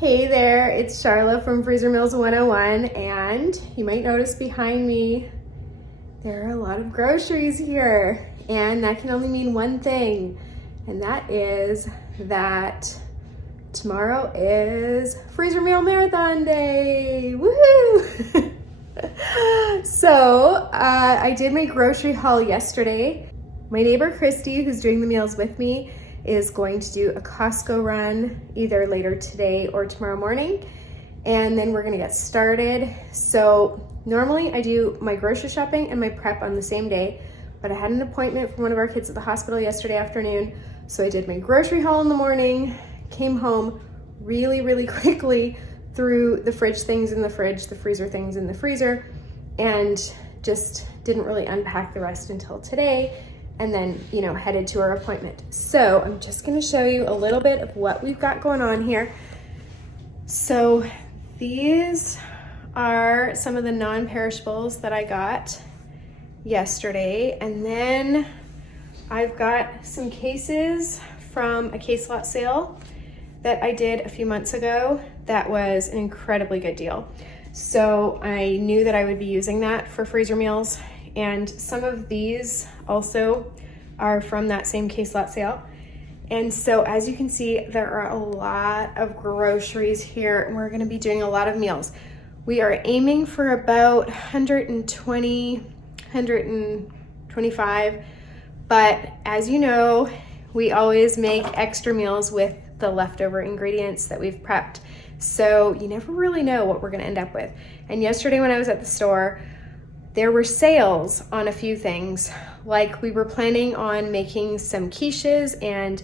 Hey there, it's Charla from Freezer Meals 101, and you might notice behind me there are a lot of groceries here, and that can only mean one thing, and that is that tomorrow is Freezer Meal Marathon Day. Woohoo! So I did my grocery haul yesterday. My neighbor Christy, who's doing the meals with me, is going to do a Costco run either later today or tomorrow morning, and then we're gonna get started. So normally I do my grocery shopping and my prep on the same day, but I had an appointment for one of our kids at the hospital yesterday afternoon, so I did my grocery haul in the morning, came home really quickly through the fridge things in the fridge, the freezer things in the freezer, and just didn't really unpack the rest until today, and then, headed to our appointment. So I'm just gonna show you a little bit of what we've got going on here. So these are some of the non-perishables that I got yesterday, and then I've got some cases from a case lot sale that I did a few months ago. That was an incredibly good deal. So I knew that I would be using that for freezer meals, and some of these also are from that same case lot sale. And so as you can see, there are a lot of groceries here, and we're gonna be doing a lot of meals. We are aiming for about 120, 125, but as you know, we always make extra meals with the leftover ingredients that we've prepped. So you never really know what we're gonna end up with. And yesterday when I was at the store, there were sales on a few things. Like we were planning on making some quiches, and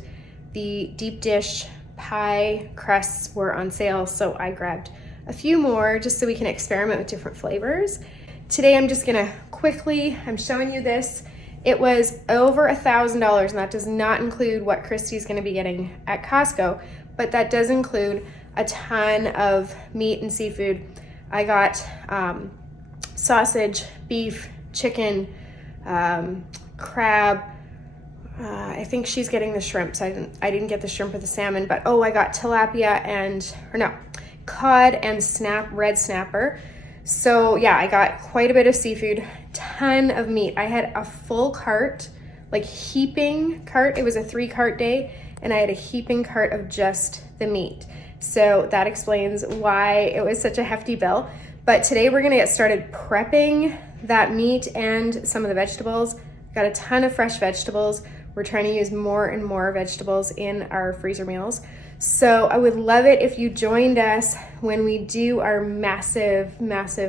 the deep dish pie crusts were on sale. So I grabbed a few more just so we can experiment with different flavors. Today I'm just gonna I'm showing you this. It was over $1,000, and that does not include what Christy's gonna be getting at Costco, but that does include a ton of meat and seafood. I got sausage, beef, chicken, crab. I think she's getting the shrimp, so I didn't get the shrimp or the salmon, but I got tilapia cod and red snapper. So yeah, I got quite a bit of seafood, ton of meat. I had a full cart, like heaping cart. It was a 3-cart day, and I had a heaping cart of just the meat. So that explains why it was such a hefty bill. But today we're gonna get started prepping that meat and some of the vegetables. Got a ton of fresh vegetables. We're trying to use more and more vegetables in our freezer meals. So I would love it if you joined us when we do our massive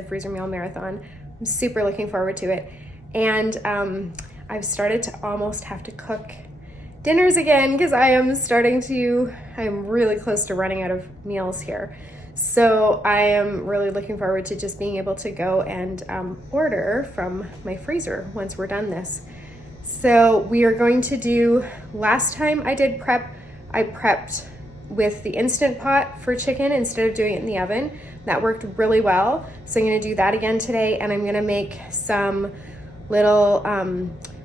freezer meal marathon. I'm super looking forward to it. And I've started to almost have to cook dinners again because I am really close to running out of meals here. So I am really looking forward to just being able to go and order from my freezer once we're done this. So we are going to do, last time I did prep, I prepped with the Instant Pot for chicken instead of doing it in the oven. That worked really well. So I'm gonna do that again today, and I'm gonna make some little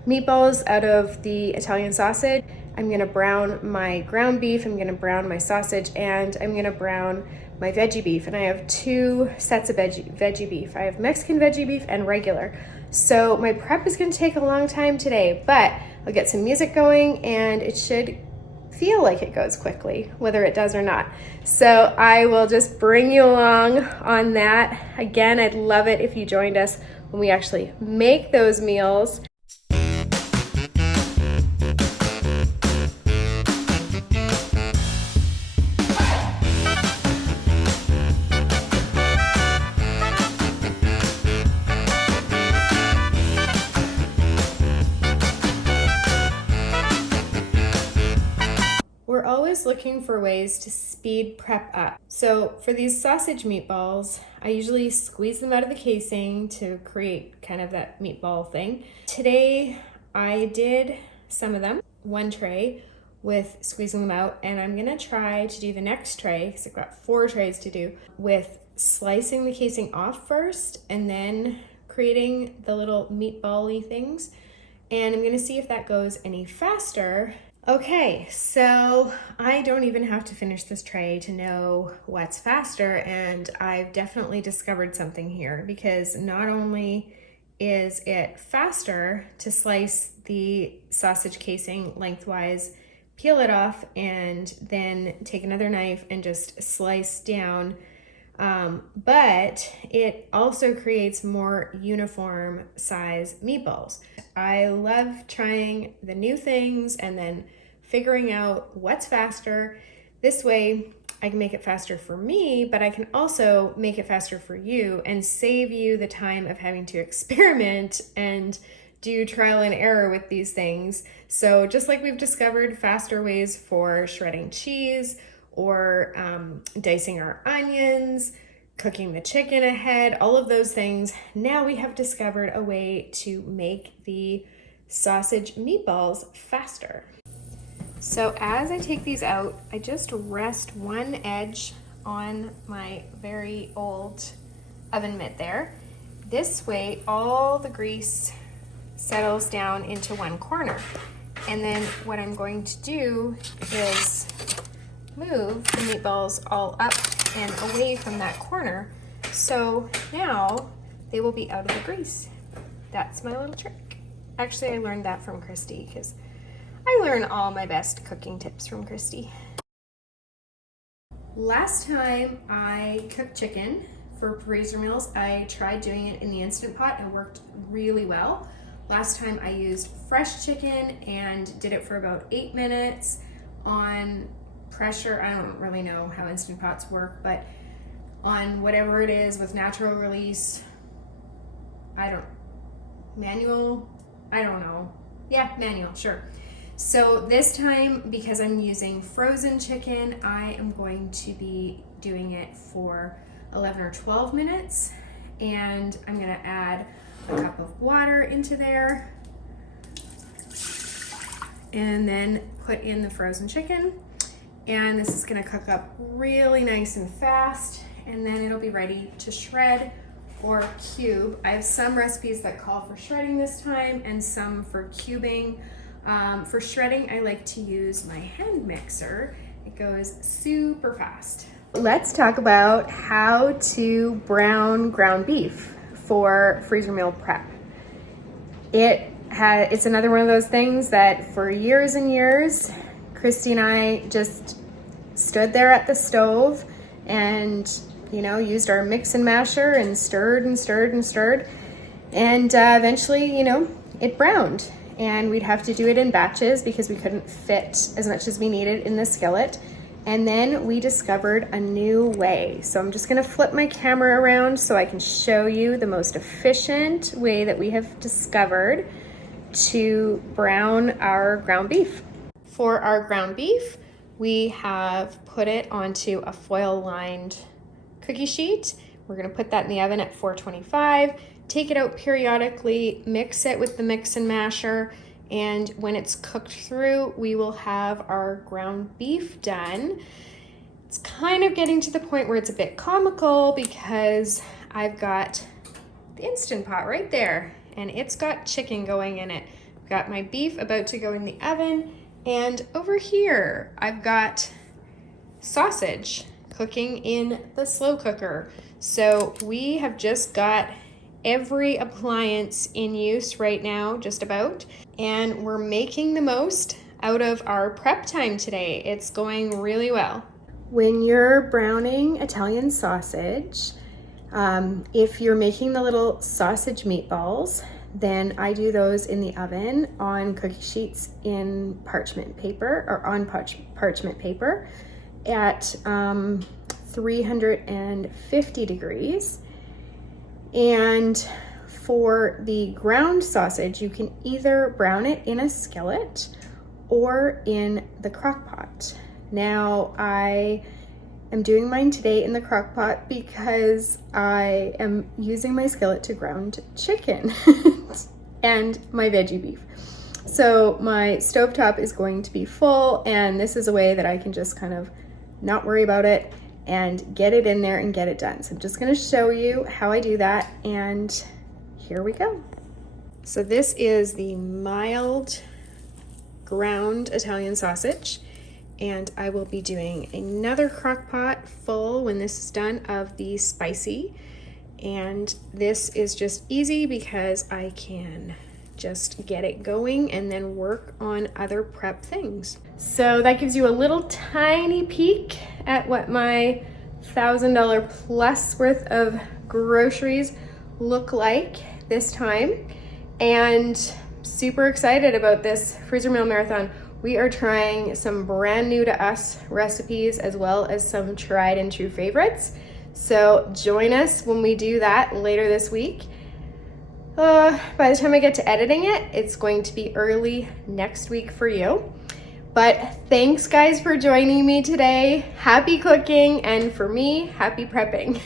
meatballs out of the Italian sausage. I'm gonna brown my ground beef, I'm gonna brown my sausage, and I'm gonna brown my veggie beef. And I have 2 sets of veggie beef. I have Mexican veggie beef and regular. So my prep is gonna take a long time today, but I'll get some music going and it should feel like it goes quickly, whether it does or not. So I will just bring you along on that. Again, I'd love it if you joined us when we actually make those meals. We're always looking for ways to speed prep up. So for these sausage meatballs, I usually squeeze them out of the casing to create kind of that meatball thing. Today, I did some of them, 1 tray with squeezing them out, and I'm gonna try to do the next tray, because I've got 4 trays to do, with slicing the casing off first and then creating the little meatball-y things. And I'm gonna see if that goes any faster Okay, so I don't even have to finish this tray to know what's faster, and I've definitely discovered something here, because not only is it faster to slice the sausage casing lengthwise, peel it off, and then take another knife and just slice down, but it also creates more uniform size meatballs. I love trying the new things and then figuring out what's faster. This way I can make it faster for me, but I can also make it faster for you and save you the time of having to experiment and do trial and error with these things. So just like we've discovered faster ways for shredding cheese or dicing our onions, cooking the chicken ahead, all of those things, now we have discovered a way to make the sausage meatballs faster. So as I take these out, I just rest one edge on my very old oven mitt there. This way, all the grease settles down into one corner. And then what I'm going to do is move the meatballs all up and away from that corner. So now they will be out of the grease. That's my little trick. Actually, I learned that from Christy, because I learn all my best cooking tips from Christy. Last time I cooked chicken for freezer meals, I tried doing it in the Instant Pot. It worked really well. Last time I used fresh chicken and did it for about 8 minutes on pressure. I don't really know how Instant Pots work, but on whatever it is with natural release, manual, I don't know. Yeah, manual, sure. So this time, because I'm using frozen chicken, I am going to be doing it for 11 or 12 minutes. And I'm gonna add a cup of water into there and then put in the frozen chicken. And this is gonna cook up really nice and fast, and then it'll be ready to shred or cube. I have some recipes that call for shredding this time and some for cubing. For shredding, I like to use my hand mixer. It goes super fast. Let's talk about how to brown ground beef for freezer meal prep. It's another one of those things that for years and years, Christy and I just stood there at the stove and, used our mix and masher and stirred and stirred and stirred. And eventually, it browned. And we'd have to do it in batches because we couldn't fit as much as we needed in the skillet. And then we discovered a new way. So I'm just gonna flip my camera around so I can show you the most efficient way that we have discovered to brown our ground beef. For our ground beef, we have put it onto a foil-lined cookie sheet. We're gonna put that in the oven at 425. Take it out periodically, mix it with the mix and masher, and when it's cooked through, we will have our ground beef done. It's kind of getting to the point where it's a bit comical because I've got the Instant Pot right there, and it's got chicken going in it. I've got my beef about to go in the oven, and over here, I've got sausage cooking in the slow cooker. So we have just got every appliance in use right now, just about, and we're making the most out of our prep time today. It's going really well. When you're browning Italian sausage, if you're making the little sausage meatballs, then I do those in the oven on cookie sheets in parchment paper, or on parchment paper at 350 degrees. And for the ground sausage, you can either brown it in a skillet or in the crock pot. Now, I am doing mine today in the crock pot because I am using my skillet to ground chicken and my veggie beef. So my stovetop is going to be full, and this is a way that I can just kind of not worry about it and get it in there and get it done. So I'm just gonna show you how I do that, and here we go. So this is the mild ground Italian sausage. And I will be doing another crock pot full when this is done of the spicy. And this is just easy because I can just get it going and then work on other prep things. So that gives you a little tiny peek at what my $1,000 plus worth of groceries look like this time. And super excited about this freezer meal marathon. We are trying some brand new to us recipes as well as some tried and true favorites. So join us when we do that later this week. By the time I get to editing it, it's going to be early next week for you. But thanks guys for joining me today. Happy cooking, and for me, happy prepping.